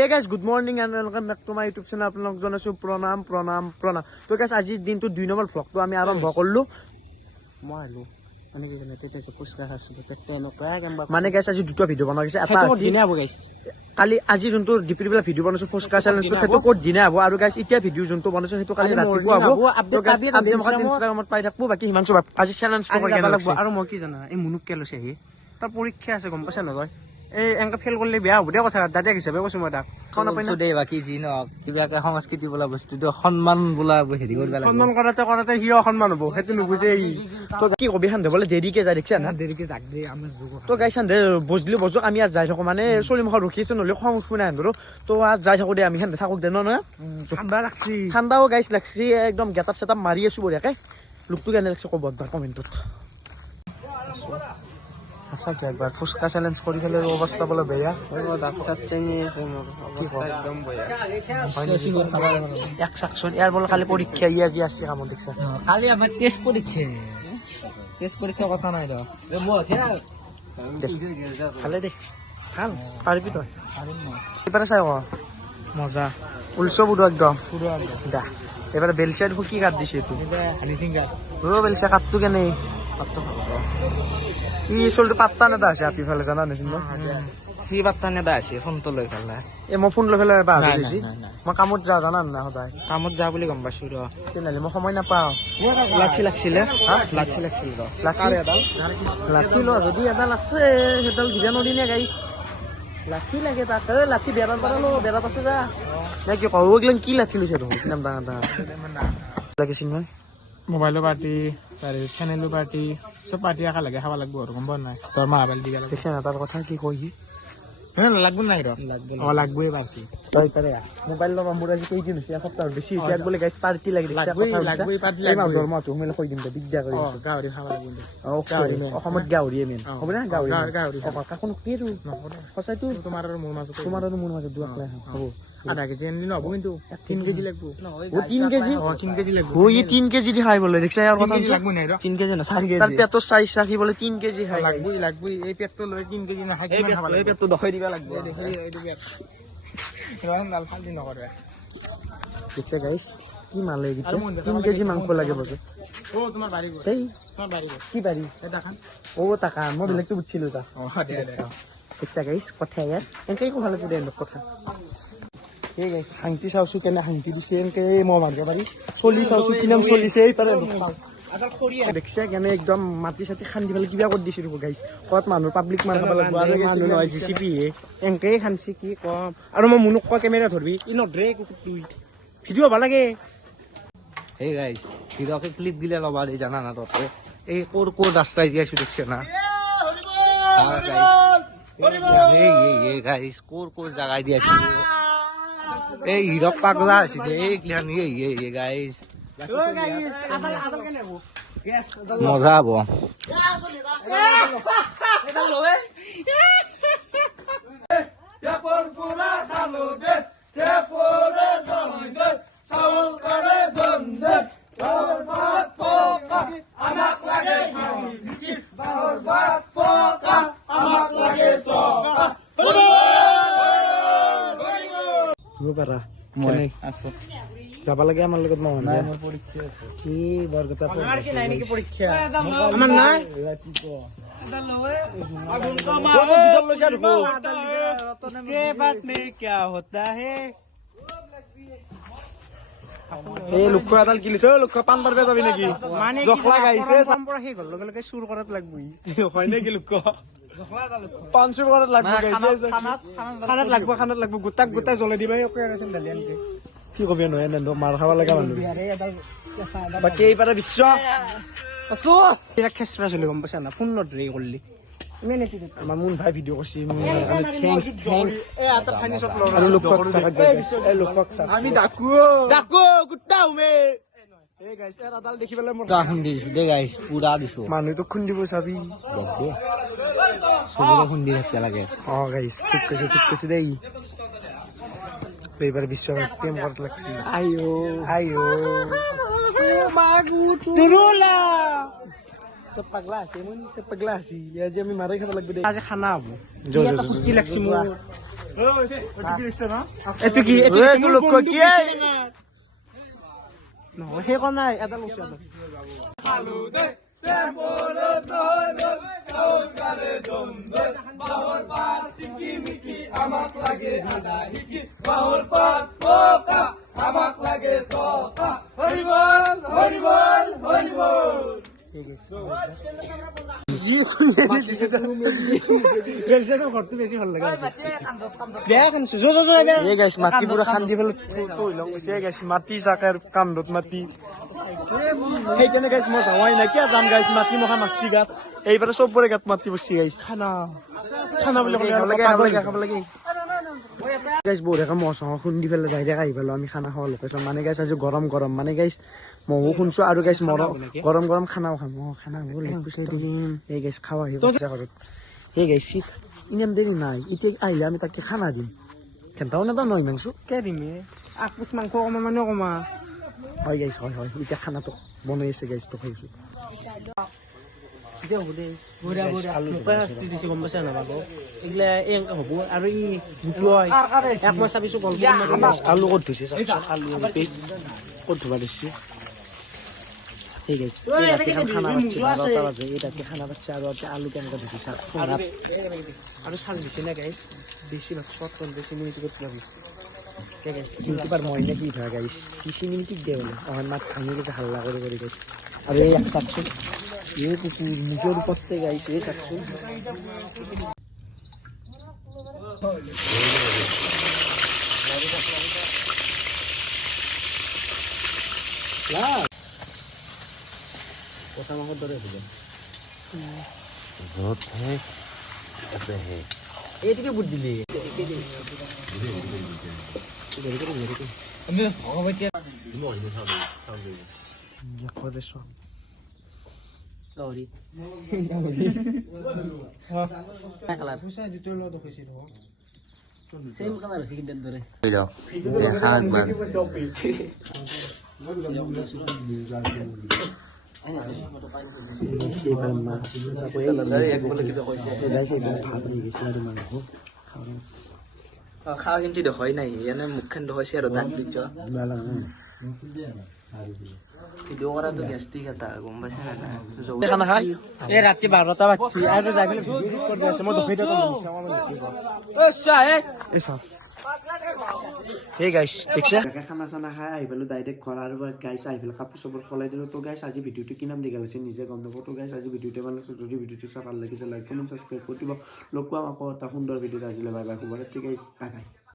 হে guys good morning and welcome back to my YouTube channel. আপোনালোক জনাইছোঁ প্ৰণাম প্ৰণাম প্ৰণাম। তো গাইজ আজিৰ দিনটো 2 নম্বৰ ভ্লগটো আমি আৰম্ভ কৰিলোঁ। মই আহিলোঁ মানে গাইজ আজি দুটা ভিডিঅ' বনোৱা গৈছে। এটা কালি আজি যোনটো ডিপিৰ পেলাই ভিডিঅ' বনাইছোঁ ফুচকা চেলেঞ্জটো, সেইটো ক'ত দিনে হ'ব। আৰু গাইজ এতিয়া ভিডিঅ' যোনটো বনাইছোঁ সেইটো কালি ৰাতিপুৱা হ'ব। ইনষ্টাগ্ৰামত পাই থাকবো। বাকী হিমাংশু আজি চেলেঞ্জটো কৰিব লাগিব। আৰু মই কি জানা, এই মুনুক কে লৈছে সি তাৰ পৰীক্ষা আছে, গম পাইছা নহয়? এই এনেকে ফেল কৰিলে বেয়া হ'ব দে কথা। দাদাক হিচাপে কৈছো মই তাক দেই। বাকী যি নহওক কিবা এটা সংস্কৃতি বোলা বস্তুটো সন্মান বোলা হেৰি কৰিব লাগে। সন্মান কৰাতে সি অসন্মান হ'ব, সেইটো নুবুজে ই। তো কি কবি সান্দে বোলে দেৰিকে যায় দেখিছা না। দেৰিকে যাক দে আমাৰ যুগ। তো গাইছ সান্দে বজলি বজক আমি ইয়াত যাই থাকো মানে চলি মুখত ৰখি আছে, নহ'লে খং উঠব নাই ধৰো। তো ইয়াত যাই থাকো দে আমি সান্দে থাকক দে নহয়। ঠাণ্ডা লাগছি, ঠাণ্ডাও গাইছ লাগছি, একদম গেটাপ চেটাপ মাৰি আছো বঢ়িয়াকে। লুকটো কেনে লাগছে ক'ব কমেণ্টত। সঁচাকে একবাৰ ফুচকা চেলেঞ্জ কৰি পেলে অৱস্থা বোলে বেয়া। দাঁত চাত চেঙি আছে মোৰ অৱস্থা একদম বেয়া। এক চাকচোন ইয়াৰ বোলে খালি পৰীক্ষা ই আজি আছে কামত দেখছা। কালি আমাৰ টেষ্ট পৰীক্ষা কথা নাই দে ভালে দে ভাল পাৰিবি তই এইবাৰে চাই ক মজা উলচ বুধ একদম দা এইবাৰে বেলচিয়া দেখো কি কাট দিছে এইটো বেলচিয়া কাটটো কেনে ই চলটো পাত্তা নেদা আছে আপি ফালে জানা নাছিল ন সি পাত্তা নেদা আছে ফোনটো লৈ পেলাই। মই ফোন লৈ পেলাই বাহাদুৰ দিছি। মই কামত যাওঁ জানা না সদায় কামত যা বুলি গম পাইছো ৰ। তেনেহ'লে মই সময় নাপাওঁ। লাগছিলে লাঠি লাঠি ল যদি এডাল আছে সেইডাল দিব নোৱাৰি নে গাইছ। লাঠি লাগে তাক লাঠি বেৰাত পাৰালো বেৰাত আছে যা নাই কি কওঁ এইগিলান কি লাঠি লৈছে দেখোন কিমান ডাঙৰ ডাঙৰ লাগিছিল মই মোবাইলৰ পাৰ্টি চেনেলো পাৰ্টি চব পাৰ্টি একা লাগে খাব লাগব আৰু গম পোৱা নাই তোৰ মাহাবাল দি গেল দেখিছা না তাৰ কথা কি কয় সি লাগব নাই ৰ লাগবই পাৰ্টি তই পাৰে মোবাইল ল'বা মোৰ আজি কেইদিন হৈছে এসপ্তাহ বেছি হৈছে এক বোলে গাইছ পাৰ্টি লাগে লাগবই পাৰ্টি লাগবই দৰমহাটো মিলে কৈ দিম দে দিগদাৰ কৰি গাহৰি খাব লাগিব অসমত গাহৰিয়ে মেইন হ'ব না গাহৰি কাকোনো কেইটো সঁচাইটো তোমাৰ আৰু মোৰ মাজত মোৰ মাজত দুৱাক লাই হ'ব আধা কেজি আনিলি নহ'ব কিন্তু 3 কেজি লাগব 3 কেজি 3 কেজি লাগব ই 3 কেজি দি খাই বোলে দেখিছা ইয়াৰ কথা লাগবই নাই ৰ 3 কেজি না 4 কেজি তাৰ পেটৰ সাইজ ৰাখি বোলে 3 কেজি খাই লাগবই এই পেটটো লৈ 3 কেজি নাখাই কিমান খাব এই পেটটো দখাই দিবা লাগব ফাল্টি নকৰে দেখিছা গাইছ কি মালে গিতে 3 কেজি মাংস লাগে বজে তোমাৰ বাৰী গ'ল এই তোমাৰ বাৰী গ'ল কি বাৰী দেখান টাকা মই বেলেগটো বুজিছিলো তা দে দেখিছা গাইছ কথা ইয়াৰ এনেকৈ একো ভাল লাগে দে কথা এই গাইছ শান্তি চাওঁছো কেনে শান্তি দিছে এনেকৈ মই মাৰিব পাৰি চলি চাওঁছো কিমান চলিছে এইপাৰে দেখিছে কেনে একদম মাটি চাটি খান্দি পেলাই কিবা কৰি দিছে গাইছ ক'ত মানুহ পাব্লিক মাৰ খাব লাগিব আৰু মানুহ নহয় জিচিপিহে এনেকৈ খান্দিছে কি কম আৰু মই মুনুক কয় কেমেৰা ধৰবি ই নধৰে তুই ভিডিঅ' হ'ব লাগে এই গাইছ হিৰকে ক্লিপ দিলে ল'বা দেই জানা না তহঁতে এই ক'ৰ ৰাস্তাই যাইছো দেখিছে না এই গাইছ ক'ৰ জাগাই দি আছো এই হিৰক পাগলা আছিলে এই ক্লিয়ান এই গাইছ মজা হ'ব যাব লাগে আমাৰ লগত কি বৰগতা আমাৰ নাই এই লক্ষ্য এডাল কিনিছে লক্ষ্য পাণ পাৰবে যাবি নেকি জখলা গাইছে সেই ঘৰ লগে লগে চুৰ কৰাত লাগবই হয় নেকি লক্ষ্য পাণ চুৰ কৰাত লাগব খানাত লাগব গোটাক জ্বলাই দিবা কি কবি নহয় এনে মাৰ খাব লগা মানুহ বাকী এইবাৰে বিশ্ব আছো খেচৰা চলি গম পাইছা না ফোন নধৰি কৰিলি আমাৰ মুন ভাই ভিডিঅ' কৰিছে আৰু লোকক আমি ডাকো কুত্তা উমে মানুহটো খুন্দিব চাবি খুন্দি থাকিব লাগে ঠিক কৈছে দেই এইবাৰ বিশ্বকাপ প্ৰেম কৰাত লাগছি सब पगला है मन सब पगला है ये आज আমি মারাই খাব লাগবে আজি খানা হবো কি লাগছি মোৰ এইটো কি এইটো লক্ষ্য কি নহয় সেই কোৱা নাই এটা লৈছো ঘৰটো বেছি ভাল লাগে বেয়া কান্দিছো মাটিবোৰ খান্দি পেলাই মাটি চাকে আৰু কান্দত মাটি সেইকাৰণে গাইছ মই যাৱাই নাই কিয় যাম গাইছ মাটি মখা মাছছি গাত এইবাৰে চবৰে গাত মাটি বসছি গাইছ খানা বুলি খাব লাগে গাইছ বঢ়িয়াকে মহ চহ খুন্দি পেলাই ডাইৰেক্ট আহি পেলাই আমি খানা খাওঁ লোকেশ্যন মানে গাইছ আজি গৰম মানে গাইছ মহো শুনছো আৰু গাইছ গৰম খানাও খাম খানা হ'ব এই গাইছ খাওঁ আহিব ঘৰত এই গাইছ ইমান দেৰি নাই এতিয়া আহিলে আমি তাকে খানা দিম খেন্তাও নেদা নহয় মাংস কে দিম আগপিছ মাংস কমা মানে কমা হয় গাইছ হয় এতিয়া খানাটো বনাই আছে গাইছ তো খাইছো গম পাইছা নাপাব এইগিলা এনেকা হ'ব আৰু ই এক মই চাবিছো আলু ক'ত ধুইছে আলু ক'ত ধুবা দিছে খানা পাচ্ছে আৰু আলু কেনেকৈ ধুইছে আৰু চাল দিছে নে গাইছ বেছি ভাত বেছি মিনিট ক'ত লাগি কিন্তু পার ময়না কি থাকে গাইস কৃষি মিনিট দিয়ে বলে আমার মাছ ভাঙিয়ে গেছে হাল্লা করে গেছে আর এই এক চারশো এই কুকুর নিজের উপর থেকে গাইছে এই চারশো কথা মাখত ধরে হলো এইদিকে বুট দিলি খাওয়া কিন্তু দেখই নাই এনে মুখখান দেখাইছে আর দাঁত দিচ্ছ ভিডিও করাতো গ্যাস্ট্রিক এটা গম পাইছে না খানা খাই এ রাতে 12টা বাজছি আর যাই ফেলে ভিডিও করে আছে মই দেখাই দিও Hey guys, দেখছে খানা চানা খাই আহি পেলো ডাইৰেক্ট ঘৰ আৰু গাইছ আহি পেলাই কাপোৰ চাপোৰ সলাই দিলোঁ তো গাইছ আজি ভিডিঅ'টো কি নাম দি গেছে নিজে গম নাপাব তো গাইছ আজি ভিডিঅ'টো ভাল লাগিছে যদি ভিডিঅ'টো চাই ভাল লাগিছে লাইক কমেণ্ট ছাবস্ক্ৰাইব কৰি দিব লগ পাম আকৌ এটা সুন্দৰ ভিডিঅ'ত আজিলৈ বাই বাই শুভৰাত্ৰি গাইছ বাই বাই